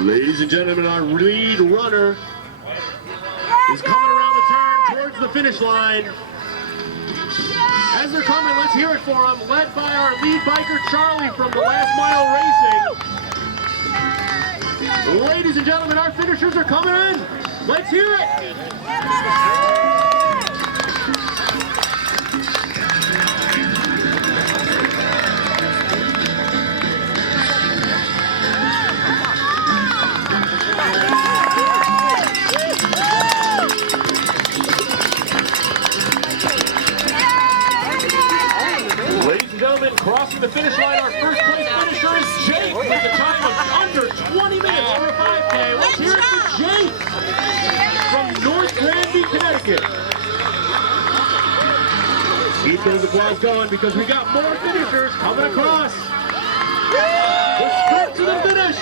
Ladies and gentlemen, our lead runner is coming around the turn towards the finish line. As they're coming, let's hear it for them. Led by our lead biker, Charlie, from the Last Mile Racing. Ladies and gentlemen, our finishers are coming in. Let's hear it. Crossing the finish line, our first place finisher is Jake with a time of under 20 minutes for a 5K. Let's hear it for Jake from North Granby, Connecticut. Keep those applause going because we got more finishers coming across. The sprint to the finish.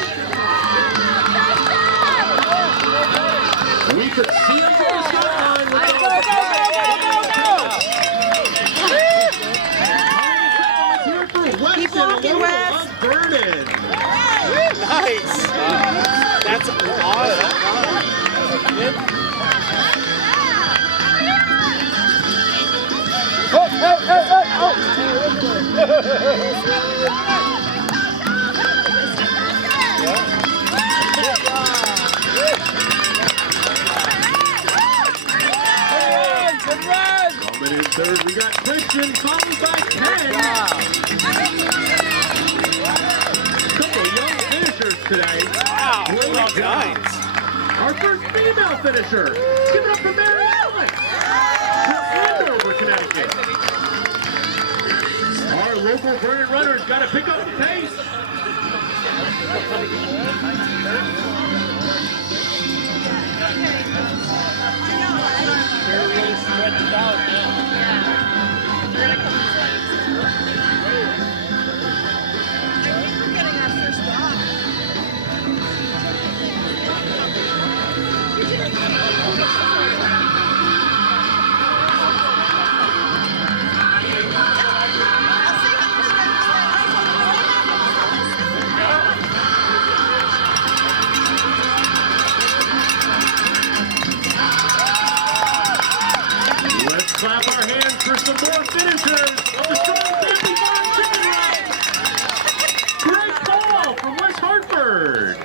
We could see him from the start line with Keep walking, Wes. Vernon. Nice. That's awesome. Oh. Good run. Coming in third, we got Christian, followed by Ken. Couple of young finishers today. Wow. Well done. Our first female finisher. Give it up for Mary Ellen from Andover, Connecticut. Our local Vernon runners got to pick up the pace. They're really stretched out now. Let's clap our hands for some more finishers of the Strong Family Farm Chicken Run. Greg Paul from West Hartford.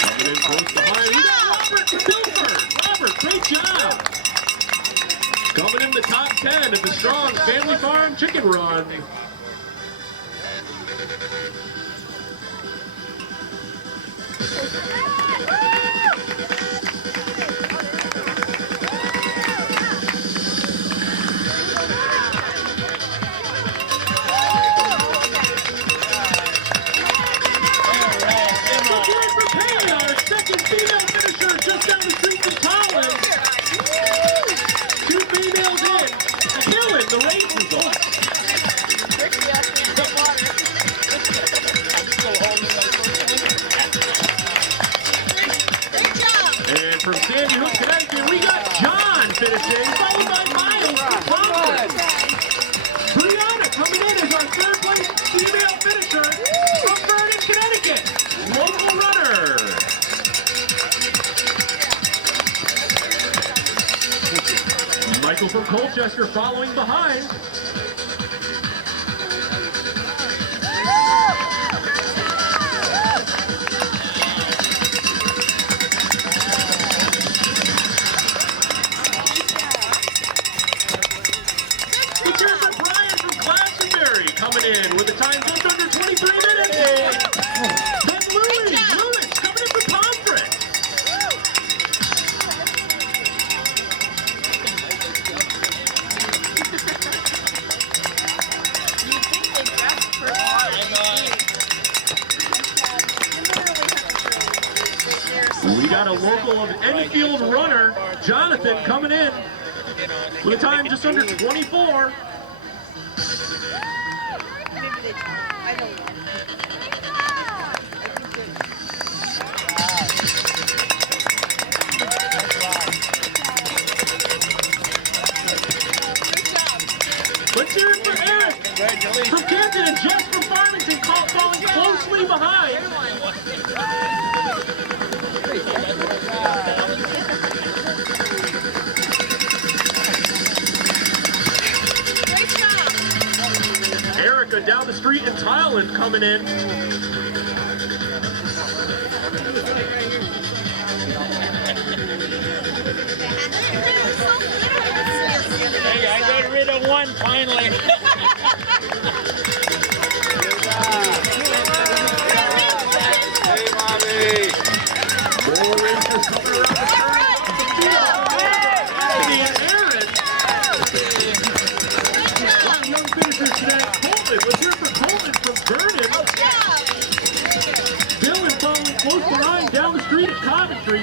Coming in close behind, we got Robert from Milford. Robert, great job. Coming in the top 10 of the Strong Family Farm Chicken Run. Our second female finisher just down the street from Collins. Two females in, killing the race results. And from Sandy Hook, Connecticut, we got John finishing, followed by Miles from Concord. Brianna coming in as our third place female finisher from Vernon, Connecticut. Local runner. Michael from Colchester following behind. Coming in with a time just under 23 minutes. Then Lewis coming in from Pomfret. We got a local of Enfield runner, Jonathan, coming in with a time just under 24. Let's hear it From Camden and Jess from Farmington falling closely behind. Erica down the street in Thailand coming in. Hey, I got rid of one finally. Hey, Mommy. More racers coming around the turn. Aaron. Young finishers today. Coleman. Let's hear for Coleman from Vernon. Dylan following close behind down the street at Coventry.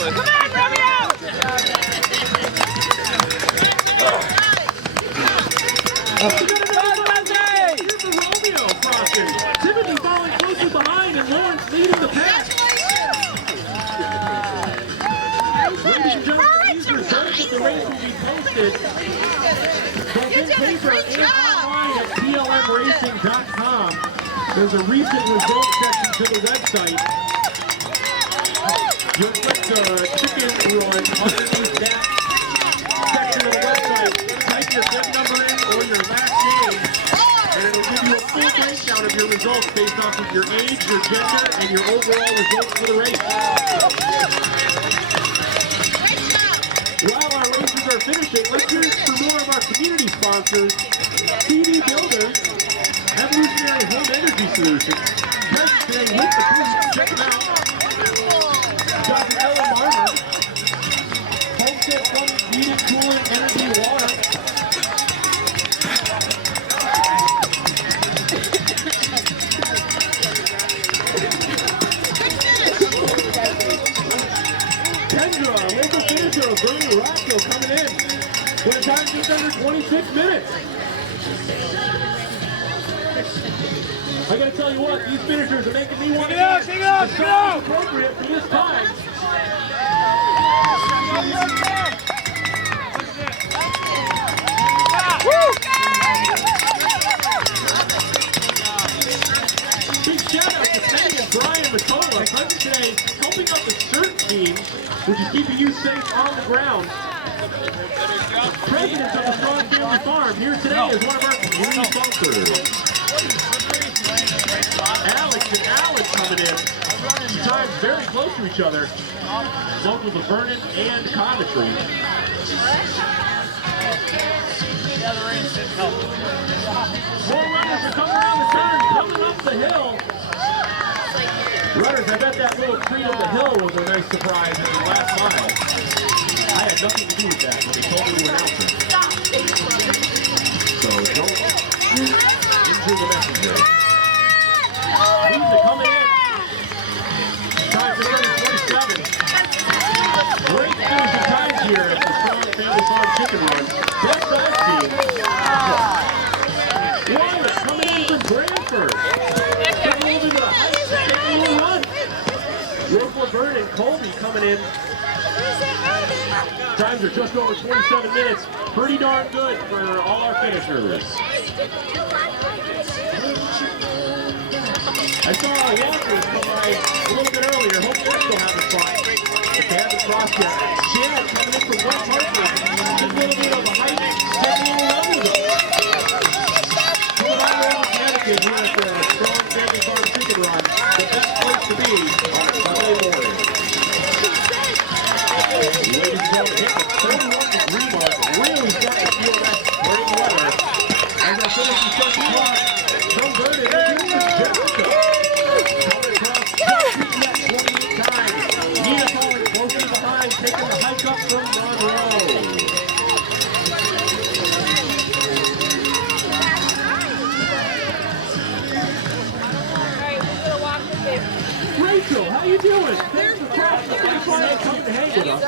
Come on, Romeo! Here's the Romeo crossing. Timothy falling closely behind and Lawrence leading the pack. Ladies and gentlemen, these results of the race will be posted both in paper and online at plmracing.com. There's a recent results section to the website. You'll click the ticket run underneath that section of the website. Type your VIN number in or your last name, and it'll give you a full breakdown of your results based off of your age, your gender, and your overall results for the race. While our races are finishing, let's hear for more of our community sponsors, CD Builders, Evolutionary Home Energy Solutions. Just today with the police, check them out. Dr. Ella Martin, Homestead Plumbing, Heating, Cooling, Energy, Water. Kendra, local finisher of Bernie Roscoe coming in with a time just under 26 minutes. I gotta tell you what, these finishers are making me want to get appropriate for this time. Big shout out to Penny and Brian Matola, present today, helping out the CERT team, which is keeping you safe on the ground. President of the Strong Family Farm here today is one of our community sponsors. Alex and Alex coming in. Two times very close to each other. Local to Vernon and Coventry. More runners are coming around the turn, coming up the hill. Runners, I bet that little treat up the hill was a nice surprise in the last mile. I had nothing to do with that, but they told me to announce it. So don't injure the messenger. Lisa coming in. Time for number 27. Great finishing times here at the Strong Family Farm Chicken Run. Best size team. Wallace coming in from Brantford. Taking a little bit of a hike, taking a little run. Local Vernon, Colby coming in. Times are just over 27 minutes. Pretty darn good for all our finishers. I saw Walkers come by a little bit earlier. Hopefully they're still having fun. If they haven't crossed yet. Shannon coming in from West Hartford. Just a little bit of a hike. Taking a little run with them. Coming all the way out Connecticut here at the Strong Family Farm Chicken Run. The best place to be on a Sunday morning. Ladies and gentlemen, hit the 31-degree mark. Really starting to feel that spring weather. As I finish the second clock, from Vernon, here's Jessica. Coming across, shooting that 28 times. Nina falling closer behind, taking the hike up from Monroe. Rachel, how you doing? Thanks for crossing the finish line and coming to hang with us.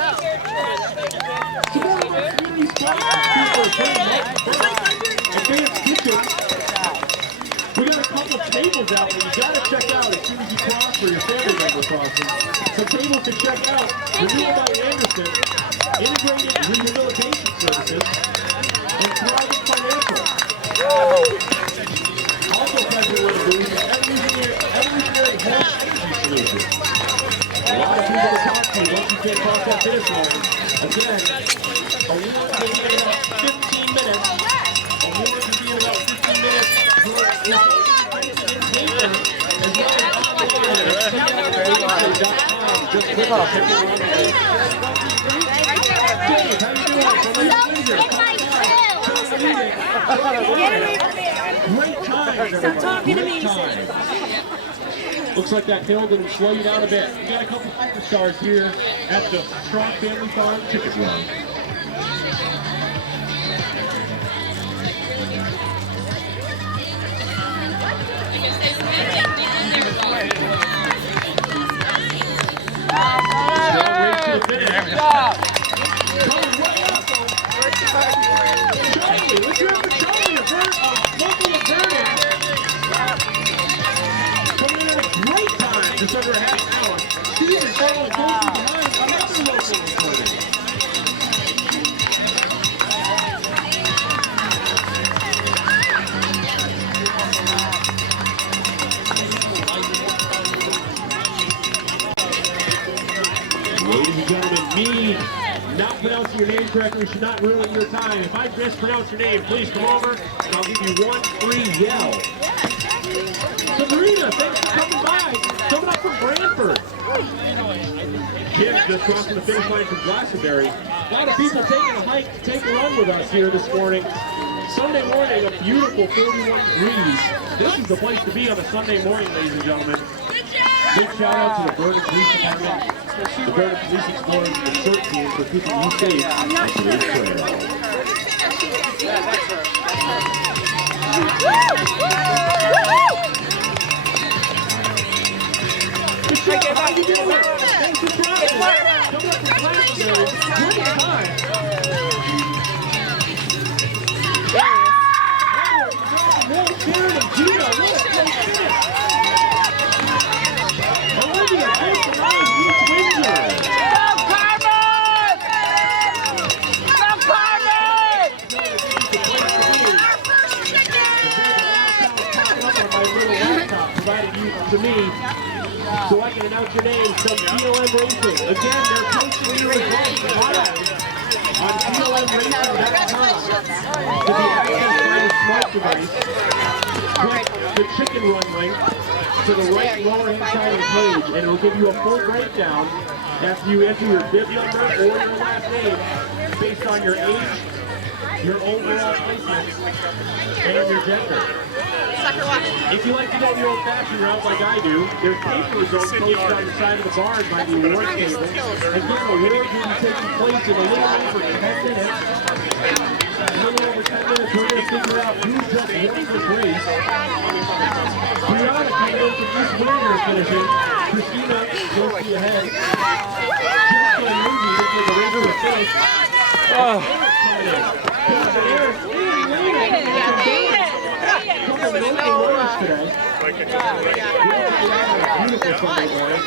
Support our community sponsors Advanced Kitchen. We got a couple of tables out that you gotta check out as soon as you cross for your family member crossing. Some tables to check out. Renewal by Anderson. Integrated Rehabilitation Services, and Thriving Financial. Also present with the booth is Evolutionary Health Energy Solutions. A lot of people to talk to once you get across that finish line. Again, awards will be in about 15 minutes. Awards will be in about 15 minutes. Just click on it. Dave, how you doing? Great time, Stop talking to me. time. Looks like that hill didn't slow you down a bit. We got a couple superstars here at the Strong Family Farm Chicken Run. Just under a half hour. Steven Farrell goes behind another local opponent. Ladies and gentlemen, me not pronouncing your name correctly should not ruin your time. If I mispronounce your name, please come over and I'll give you one free yell. Sabrina, thanks for coming by. Coming up from Brantford. Jim just crossing the finish line from Glastonbury. A lot of people taking a hike to take a run with us here this morning. Sunday morning, a beautiful 41 degrees. This is the place to be on a Sunday morning, ladies and gentlemen. Big shout out to the Vernon Police Department, the Vernon Police Explorers, and the CERT team for keeping you safe on today's trail. Michelle, how you doing? Thanks for trying. Coming up from Glastonbury, great time. Will, Karen, and Gina, what a great finish. Olivia, thanks for running. East Windsor. Go Carmen! Go Carmen! My little laptop provided you to me so I can announce your name from TLM Racing. Again, they're posting your results live on TLMRacing.com to be accessed by a smart device. Click the chicken run link to the right lower hand side of the page, and it'll give you a full breakdown after you enter your bib number or your last name based on your age, your overall placement, and your gender. If you like to go the old-fashioned route like I do, there's paper results posted on the side of the barn by the award table. Again, awards will be taking place in a little over 10 minutes. A little over 10 minutes, we're going to figure out who just won this race. Brianna coming in from East Windsor finishing. Christina goes to the head. Jessica and Lindsay looking at the race to finish. Coming in. Couple of local runners today. Beautiful Sunday morning.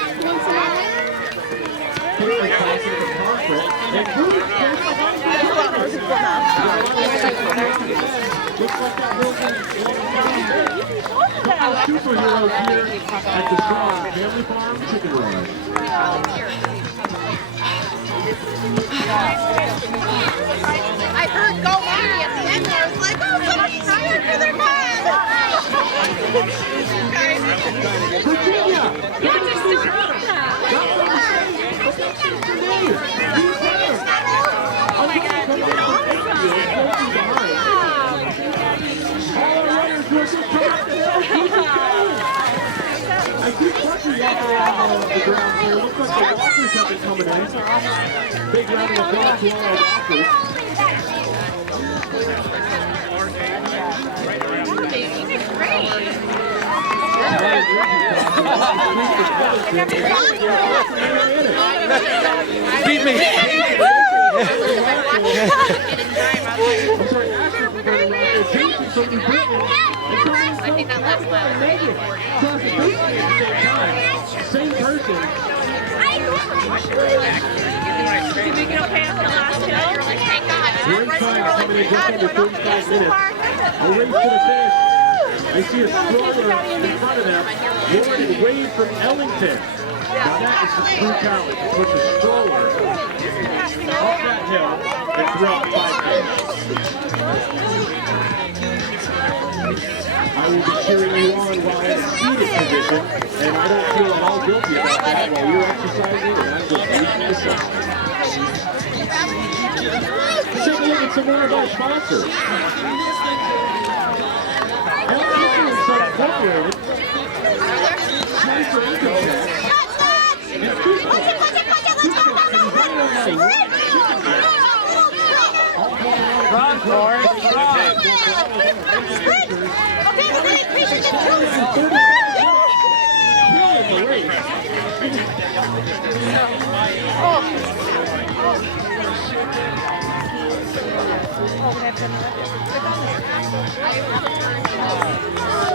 Looks like that superheroes here at the Strong Family Farm Chicken Run. I heard go Mommy at the end there. I was like, oh, someone's tired for their mom. Virginia! Yeah, just do that. Oh my God. I keep punching off around the ground here. Looks like the walkers have been coming in. Big round of applause to all our walkers. Beat me. I'm sorry, Ashley from Vernon Rogers, Jason from New Britain, and Tony from Megan. Crossing basically at the same time. Same person. You make it okay? time coming in just under 35 minutes. A race to the finish. I see a stroller in front of them. Lauren and Wade from Ellington. Now that is some true talent to push a stroller off that hill and throughout 5 minutes. I will be cheering you on while I'm in seated position, and I don't feel at all guilty about that while you're exercising, and I'm just leaving the sun. Take a look at some more of our sponsors. Health Insurance Incorporated, Slicer Income Tax, and Run, Forrest, run.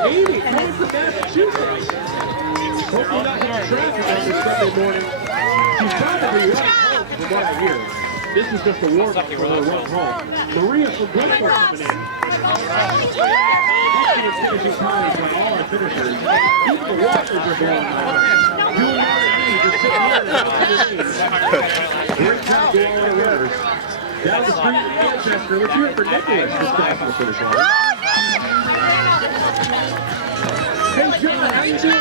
Amy, coming from Massachusetts. Hopefully not in traffic on this Sunday morning. She's probably right home from what I hear. This is just a warm-up for her run home. Maria from Bristol coming in. She is finishing times by all our finishers. Even the walkers are blowing my mind. Julian and me just sitting here and out the names. Great job to all our runners. Down the street in Manchester, let's hear it for Nicholas just crossing the finish line. Hey John, how you doing?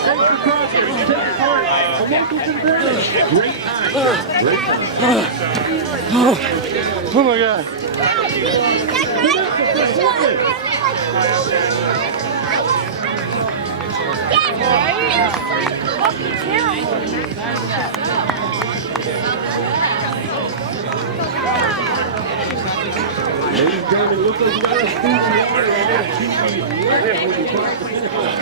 Thanks for crossing. Take part. A local converter. Great time. Great time. Oh my God. Ladies and gentlemen, look over there. Food and water. I'm going to keep you when you cross the finish line.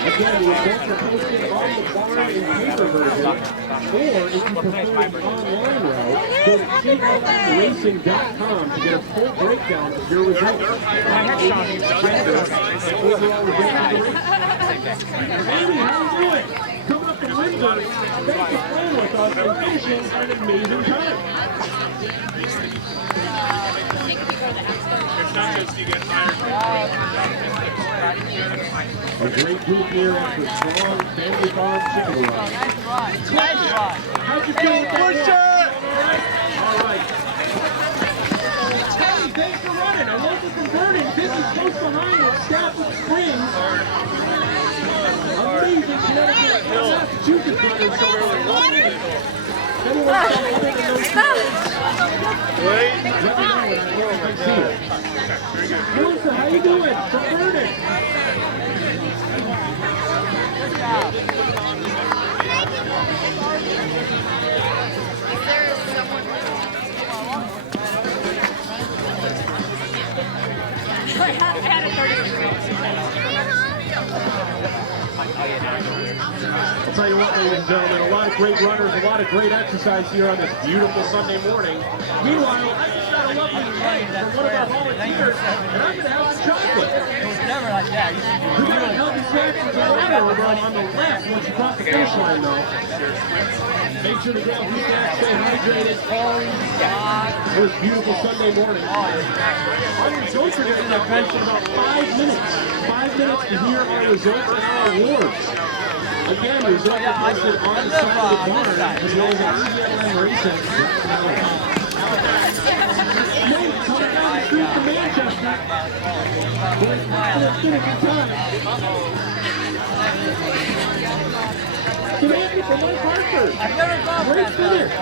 Again, the results are posted on the barn and paper version, or if you prefer an online route, go to CFRacing.com to get a full breakdown of your results. Overall results of the race. Amy, how you doing? Come up from Windsor. Thanks for playing with us and finishing at an amazing time. A great group here after strong family farm chicken run. How'd you feel with that one? All right. Hey, thanks for running. A local converting. This is close behind at Stafford Springs. Amazing Connecticut, Massachusetts runners so early. Anyone else other than those two? Let me know when I see it. Melissa, how you doing? From Vernon. I'll tell you what, ladies and gentlemen, a lot of great runners, a lot of great exercise here on this beautiful Sunday morning. Meanwhile, I just got a lovely invite from one of our volunteers, and I'm going to have some chocolate. Never like that. We got a healthy snacks and water over on the left once you cross the finish line, though. Make sure to grab your snacks, stay hydrated. It was beautiful Sunday morning. On your results, we're going to bench in about 5 minutes. 5 minutes to hear our results and our awards. Again, the results are posted on the side of the barn, as well as at CLM Racing. Nate coming down the street from Manchester. Let's finish in time. Anthony from Mike Hartford. Great finish.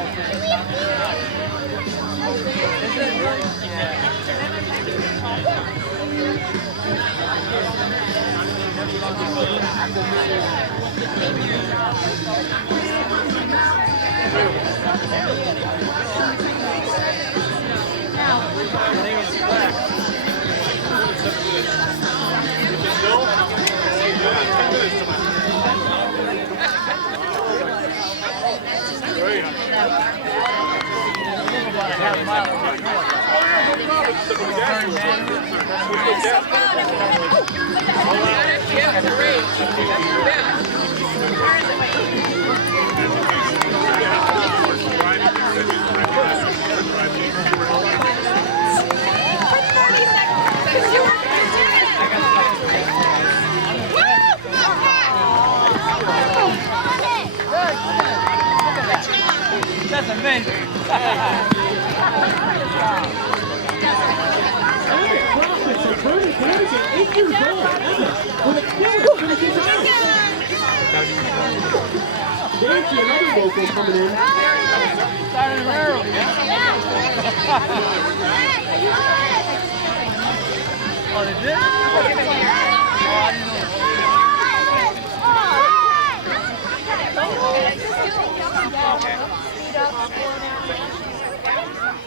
Emmett Profits of Vernon, Connecticut, 8 years old. Emmett with a killer finishing the house. Nancy, another local coming in.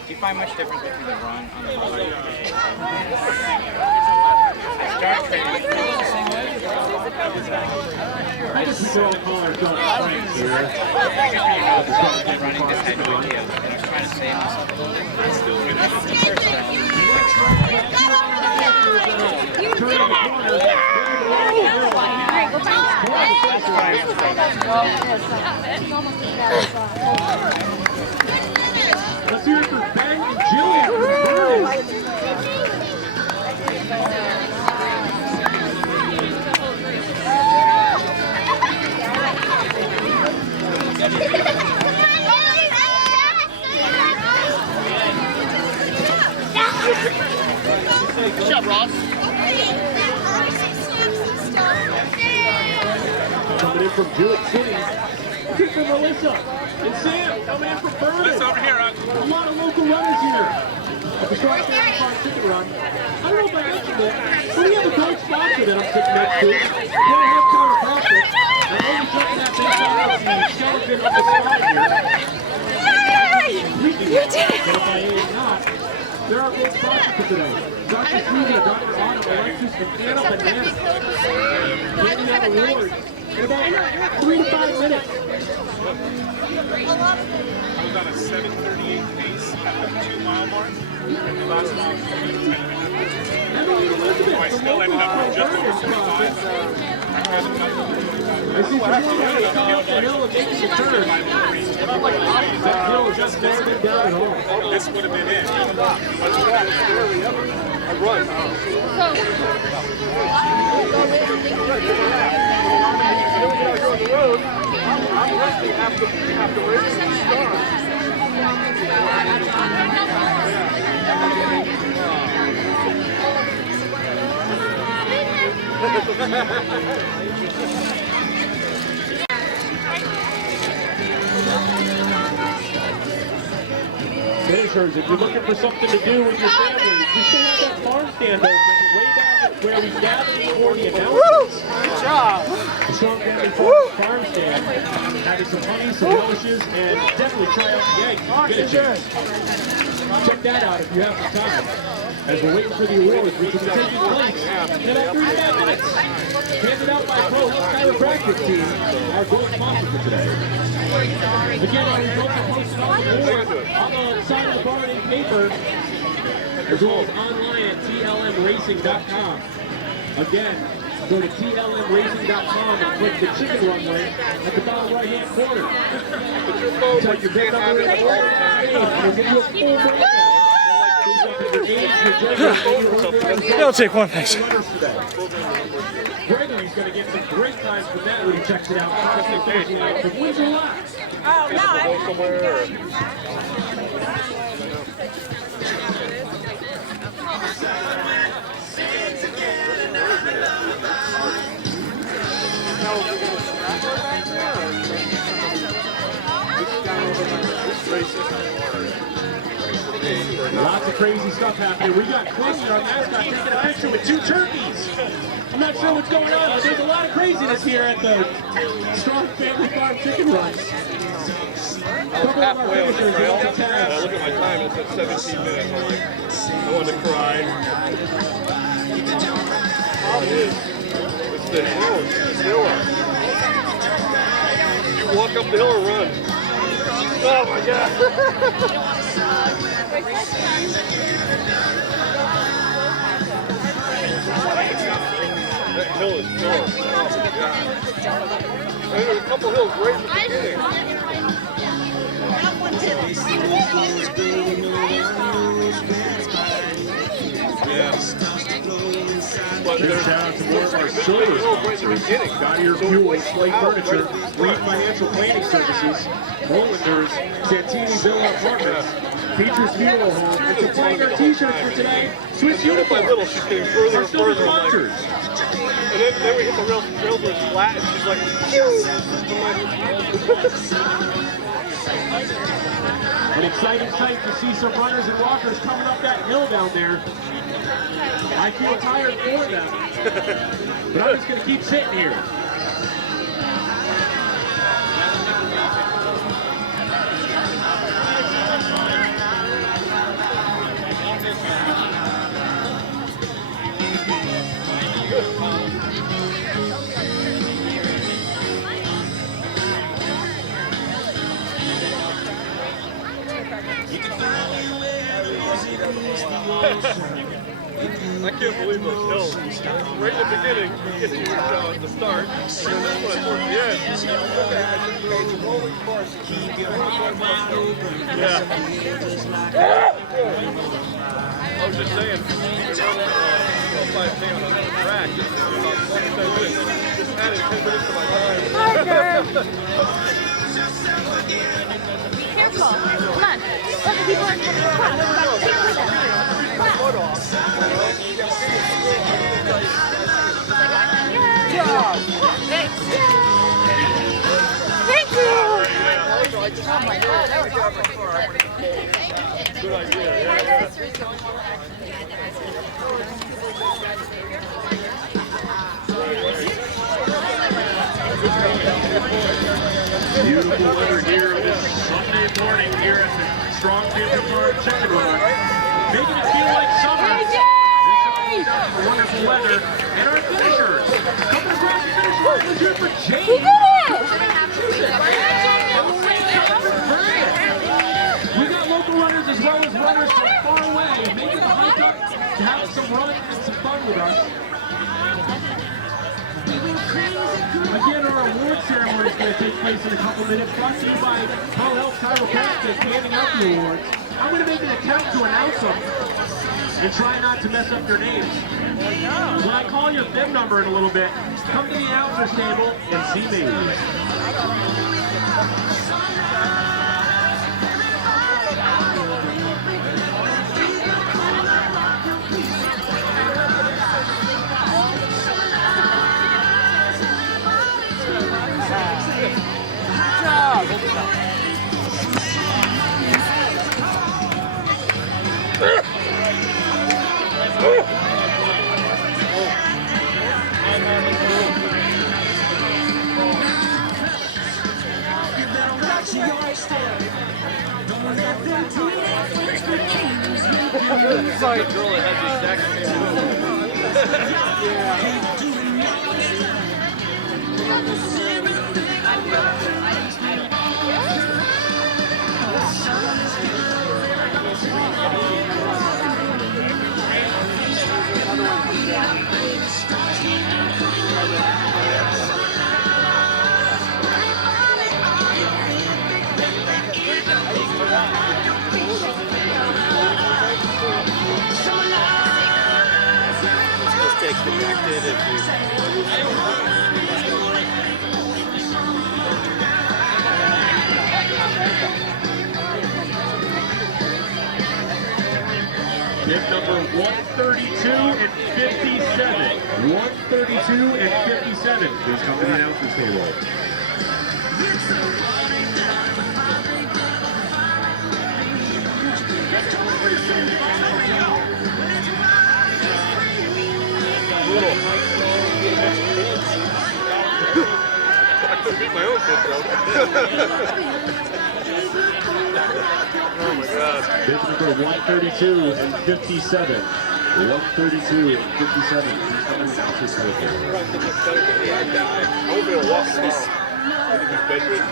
Do you find much difference between the run on the motor? Start training. I guess we could all call ourselves Franks here. Running this had no idea. And he's trying to save himself a little bit. Let's hear it for Ben and Jillian from Vernon. Good job, Ross. Coming in from Jewett City. Let's hear it for Melissa and Sam coming in from Vernon. Let's over here, Rock. A lot of local runners here at the Strong Family Farm Chicken Run. I don't know if I mentioned it, but we have a great sponsor that I'm sitting next to. We're headquarters profit. I'm only checking that based on the skeleton of the slide here. We can get it by A if not. There are great sponsors for today. Dr. Susan, Dr. Autumn, Alexis, and Anna Banana. Handing out awards in about 3 to 5 minutes. I was on a 7:38 pace at the 2-mile mark. And the last mile was 10 minutes. Emily Elizabeth, I still ended up with just over 45. I see some more riders coming up the hill and making the turn. That hill just never been down at all. This would have been it. Finishers, if you're looking for something to do with your family, we still have that farm stand open way back where we gathered for the announcements. Good job. The Strong Family Farm stand having some honey, some relishes, and definitely try out the eggs if you get a chance. Check that out if you have some time. As we're waiting for the awards, which will be taking place in about 35 minutes. Handed out by Pro Health Chiropractic Team, our gold sponsor for today. Again, our results are posted on the board, on the side of the bar in paper, as well as online at tlmracing.com. Again, go to tlmracing.com and click the chicken runway at the bottom right-hand corner. Type your PIN number in the board, and it'll give you a full breakdown. I'll take one, thanks. Gregory's going to get some great times for that when he checks it out. The wins are last. Oh, no, I Lots of crazy stuff happening. We got Quincy, our mascot, taking a picture with 2 turkeys. I'm not sure what's going on, but there's a lot of craziness here at the Strong Family Farm Chicken Run. Halfway on the trail, and I look at my time, it's at 17 minutes. I'm like, I want to cry. Oh, it is. It's the hill. It's the hill. You walk up the hill or run? Oh my God. That hill is short. Oh my God. And there's a couple hills right in the beginning. Yeah. But Shout out to more of our silver sponsors. Goodyear Fuel, Slate Furniture, Green Financial Planning Services, Rolanders, Santini Villa Apartments, Features Funeral Home, and supplying our t-shirts for today, Swiss Little by Uniform. little, she's getting further Our and silver further. I'm like, sponsors. and then we hit the rails where it's flat, and she's like, phew! An exciting sight to see some runners and walkers coming up that hill down there. I feel tired for them, but I'm just going to keep sitting here. I can't believe those hills. Right in the beginning, you get to at the start, and this one towards the end. Yeah. I was just saying, you can run 5K on another track, just in about 25 minutes. Just added 10 minutes to my time. Careful. Come on. Let the people in the front. Take with them. Thanks. Thank you. Oh my God, that was awesome. Good idea. Beautiful weather here this Sunday morning here at the Strong Family Farm Chicken Run. Making it feel like summer. This is wonderful weather. And our finishers. Coming across the finish line is here for James. He did it! We got local runners as well as runners from far away making a hike up to have some run and some fun with us. Again, our award ceremony is going to take place in a couple minutes. Brought to you by Hull Health Chiropractic, handing out the awards. I'm going to make an attempt to announce them and try not to mess up their names. When I call your bib number in a little bit, come to the announcer's table and see me. I saw a girl that had the exact same Stay connected if you. Bib number 132 and 57. 132 and 57. Please come to the announcer's table. I couldn't beat my own kids though. Oh my God. Bib number 132 and 57. 132 and 57. Please come to the announcer's table. I won't be able to walk tomorrow. I think he's bedridden.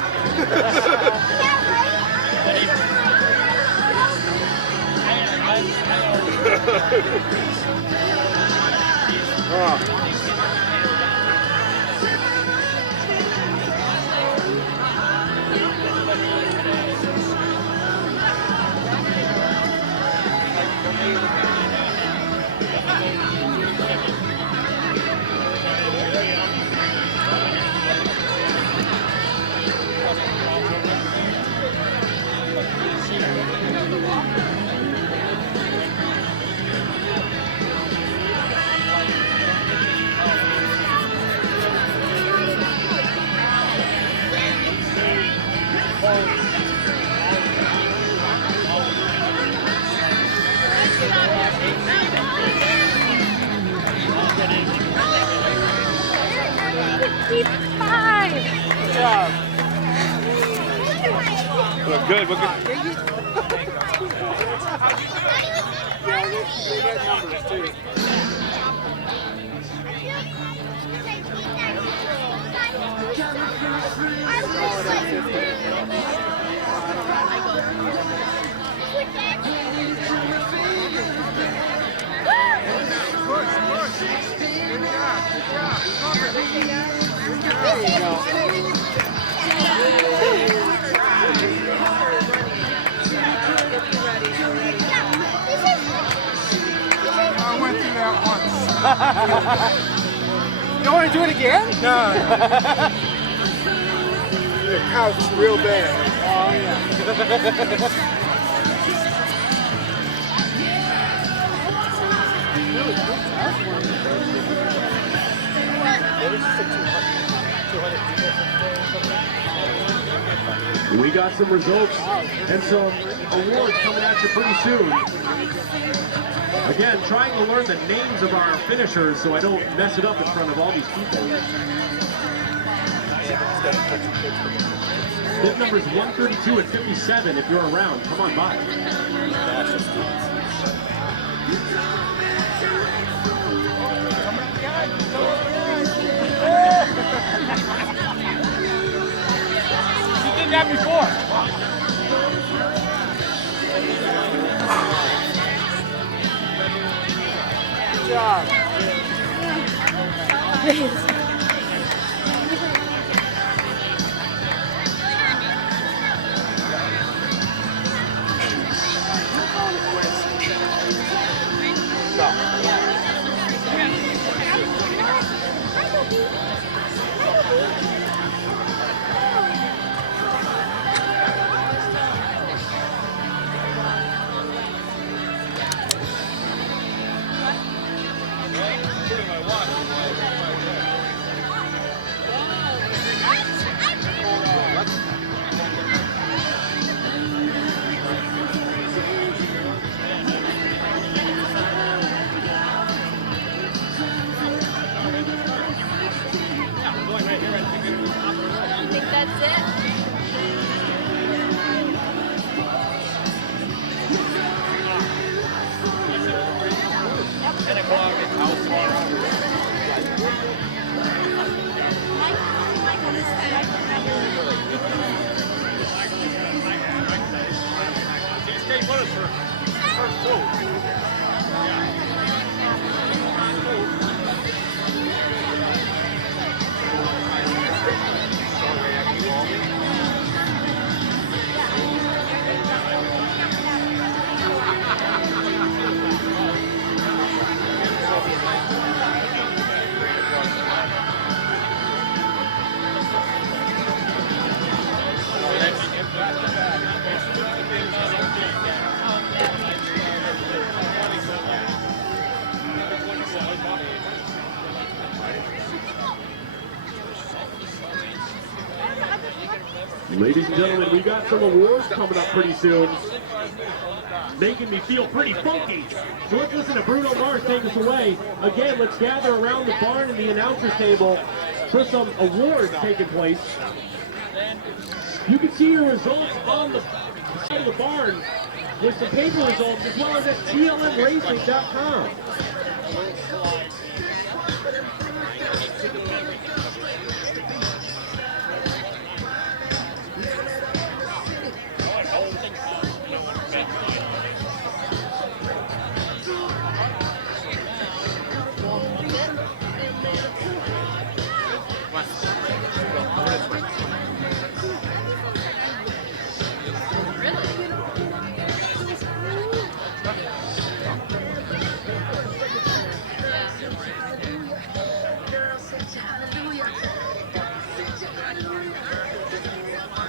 Good job. Look good, look good. Yeah, they got numbers too. I went through that once. You don't want to do it again? No. The couch real bad. Oh yeah. We got some results and some awards coming at you pretty soon. Again, trying to learn the names of our finishers so I don't mess it up in front of all these people. Bib numbers 132 and 57 if you're around. Come on by. You did that before. Good job. I think that's it. Stay with us for first two. Ladies and gentlemen, we got some awards coming up pretty soon. Making me feel pretty funky. So let's listen to Bruno Mars take us away. Again, let's gather around the barn and the announcer's table for some awards taking place. You can see your results on the side of the barn with some paper results as well as at TLMRacing.com.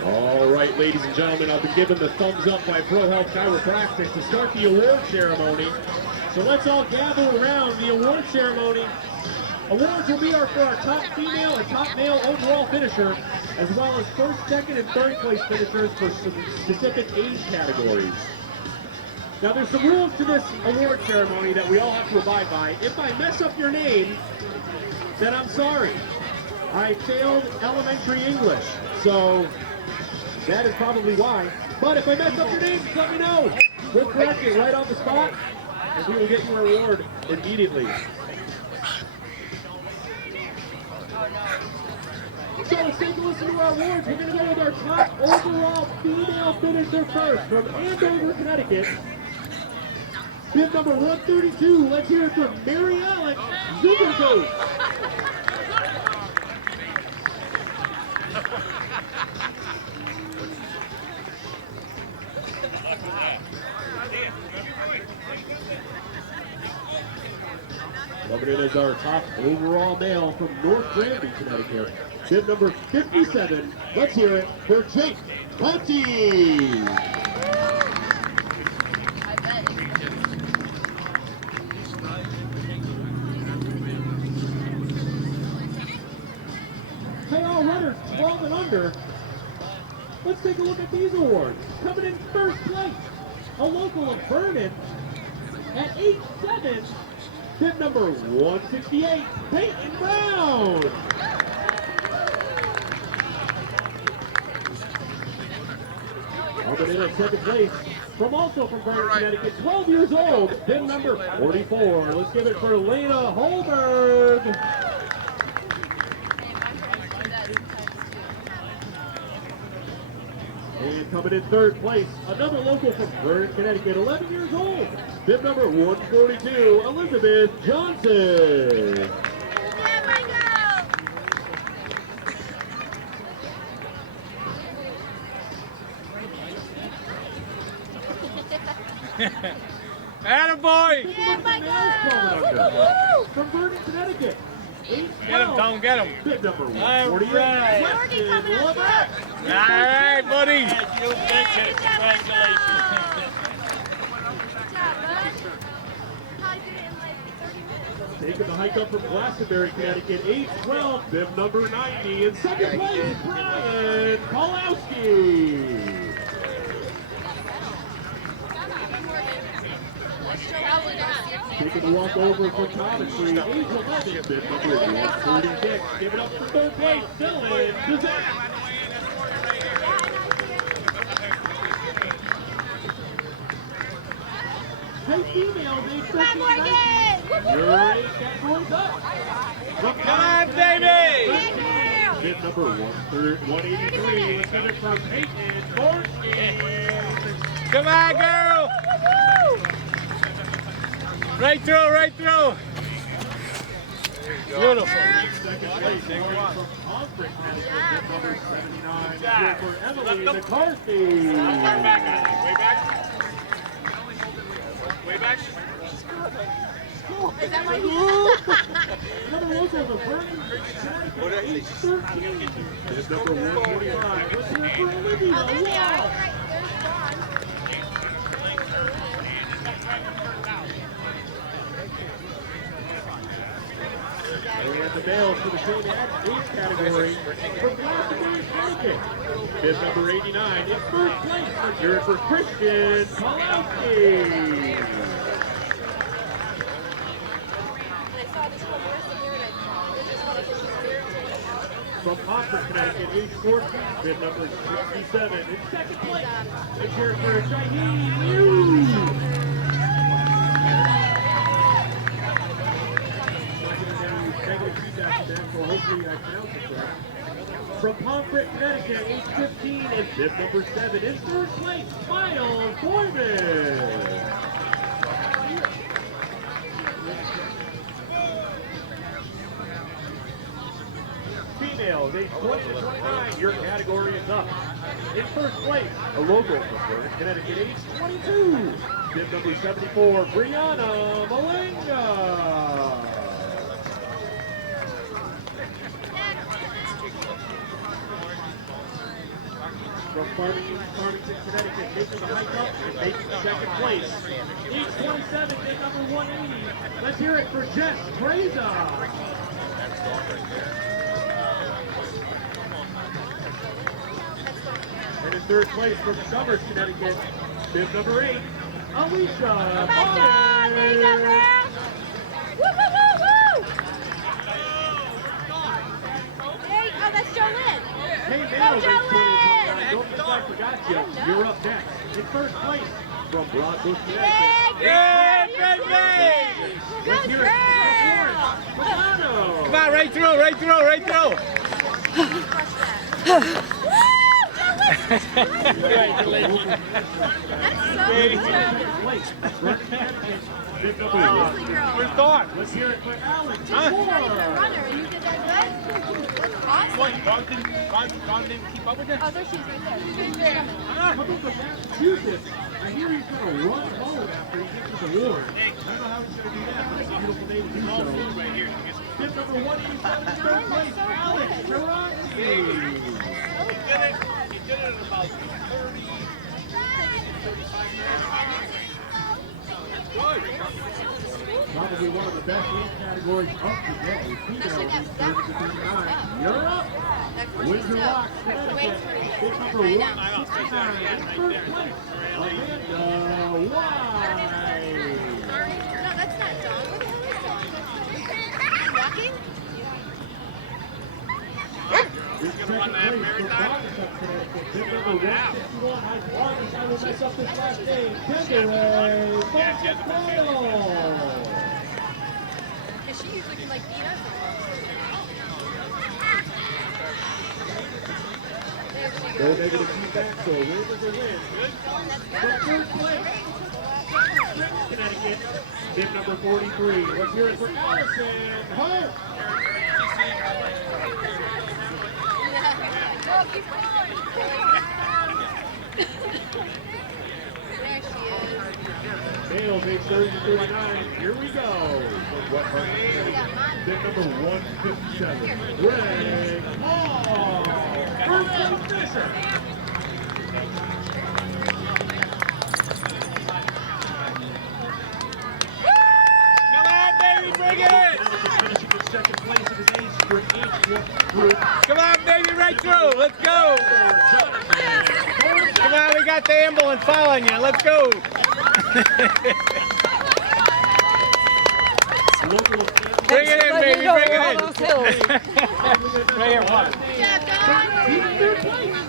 All right, ladies and gentlemen, I've been given the thumbs up by Pro Health Chiropractic to start the award ceremony. So let's all gather around the award ceremony Awards will be for our top female and top male overall finisher, as well as first, second, and third place finishers for specific age categories. Now there's some rules to this award ceremony that we all have to abide by. If I mess up your name, then I'm sorry. I failed elementary English, so that is probably why. But if I mess up your name, just let me know. We'll correct it right on the spot, and we will get your award immediately. So let's take a listen to our awards. We're going to go with our top overall female finisher first from Andover, Connecticut. Bib number 132. Let's hear it from Mary Ellen Zubergo. Coming in as our top overall male from North Granby, Connecticut. Bib number 57. Let's hear it for Jake Conti. Hey, all runners 12 and under. Let's take a look at these awards. Coming in first place, a local of Vernon at 8'7". Bib number 168, Peyton Brown. Coming in at second place, also from Vernon, Connecticut, 12 years old, bib number 44. Let's give it for Lena Holberg. And coming in third place, another local from Vernon, Connecticut, 11 years old, bib number 142, Elizabeth Johnson. Attaboy! From Vernon, Connecticut. Get him, Tom, get him. Bib number 148. All right, buddy. You betcha. Congratulations. Taking the hike up from Glastonbury, Connecticut, 8'12", bib number 90. In second place, Brian Kolowski. Taking the walk over for Coventry, age 11, bib number 146. Give it up for third place, Dylan Gazette. Hey, females, age 13 to 19. Your age category's up. Come on, baby! Bib number 183. Let's get it from Peyton Gorski. Come on, girl! Right through, right through. Beautiful. Second place, from Concord, Connecticut, number 79, for Emily McCarthy. Way back. Way back. Is that why you? Another local of Vernon, Connecticut, age 13. Bib number 145. Let's hear it for Olivia Oh, there they are. Wall. Right, And the males for the same age category from Glastonbury, Connecticut. Bib number 89 in first place. Let's hear it for Christian Kolowski. From Concord, Connecticut, age 14, bib number 67 in second place. Let's hear it for Shaheen Liu. So hopefully I pronounced it correct. From Pomfret, Connecticut, age 15, and bib number 7 in third place, Miles Foreman. Females, age 20 to 29, your category is up. In first place, a local from Vernon, Connecticut, age 22, bib number 74, Brianna Malenga. From Farmington, Connecticut, making the hike up and making second place. Age 27, bib number 180. Let's hear it for Jess Graza. And in third place from Summers, Connecticut, bib number 8, Alicia. Come on, John! Lisa, girl! Woo, woo, woo, woo! There you go, that's Jolynn. Hey, Go, now, Jolynn! don't think I forgot you. You're up next. In first place from Broadbush, Yeah, Connecticut. girl! Let's Good hear girl! it for Milano. Come on, right through, right through, right through. Woo, Jolynn! That's so good. Bib number 1. Good thought. Let's hear it for Alex. You're not even a runner, and you did that good. That's awesome. What, Don didn't keep up with you? Oh, there she's right there. How about the Massachusetts? I hear he's going to run home after he gets his award. I don't know how he's going to do that, but it's a beautiful day to do so. Bib number 187, third place, Alex Taranski. He did it in about 30. Probably one of the best age categories of today. You're up. Windsor Locks, Connecticut. Bib number 169 in first place, Amanda White. No, that's not Dawn. What the hell is Dawn? Walking? In second place for Barnett, Connecticut. Bib number 161. I promise I will mess up this last name. Desiree Montecano. Because she usually can like beat us. No negative feedback, so win is a win. From third place, Connecticut, bib number 43. Let's hear it for Allison Hope. There she is. Males age 30 to 39. Here we go. From West Hartford, Connecticut, bib number 157. Greg Hall. First place finisher. Come on, baby, bring it! Finishing in second place in his age group, group. Come on, baby, right through. Let's go. Come on, we got the ambulance following you. Let's go. Bring it in, baby. Bring it in. Right here, water. Yeah, Dawn.